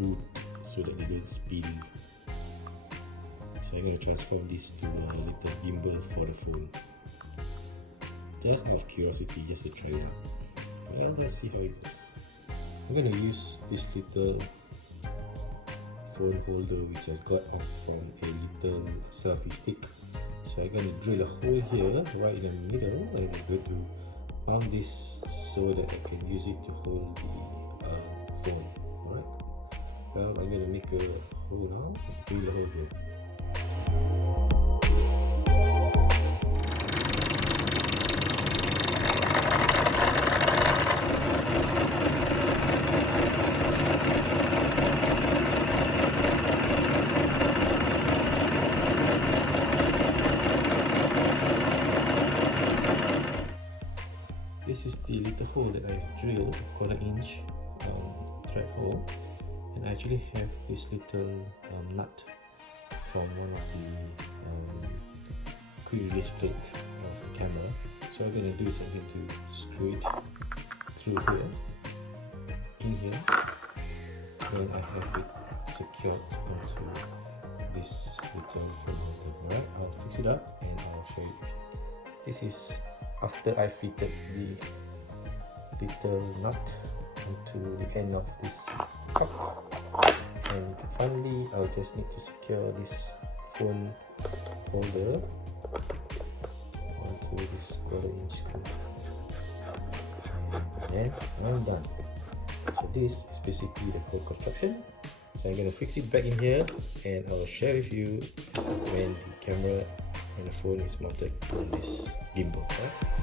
food so that they don't spill. So I'm going to transform this to a little gimbal for the phone. Just out of curiosity, just to try it out. Well, let's see how it goes. I'm going to use this little phone holder which I got from a little selfie stick. So I'm going to drill a hole here right in the middle, and I'm going to mount this so that I can use it to hold the phone. Alright. Well, I'm going to make a hole now. Drill the hole here. This is the little hole that I drilled, 1/4 inch thread hole, and I actually have this little nut from one of the quick release plate of the camera. So what I'm going to do is I'm going to screw it through here, in here, and I have it secured onto this little phone holder. Alright, I'll fix it up and I'll show you. This is after I fitted the little nut onto the end of this cup, and finally I'll just need to secure this phone holder onto this 1/4 inch screw, and I'm done. So this is basically the whole construction. So I'm going to fix it back in here and I'll share with you when the camera and the phone is mounted on this gimbal. Right?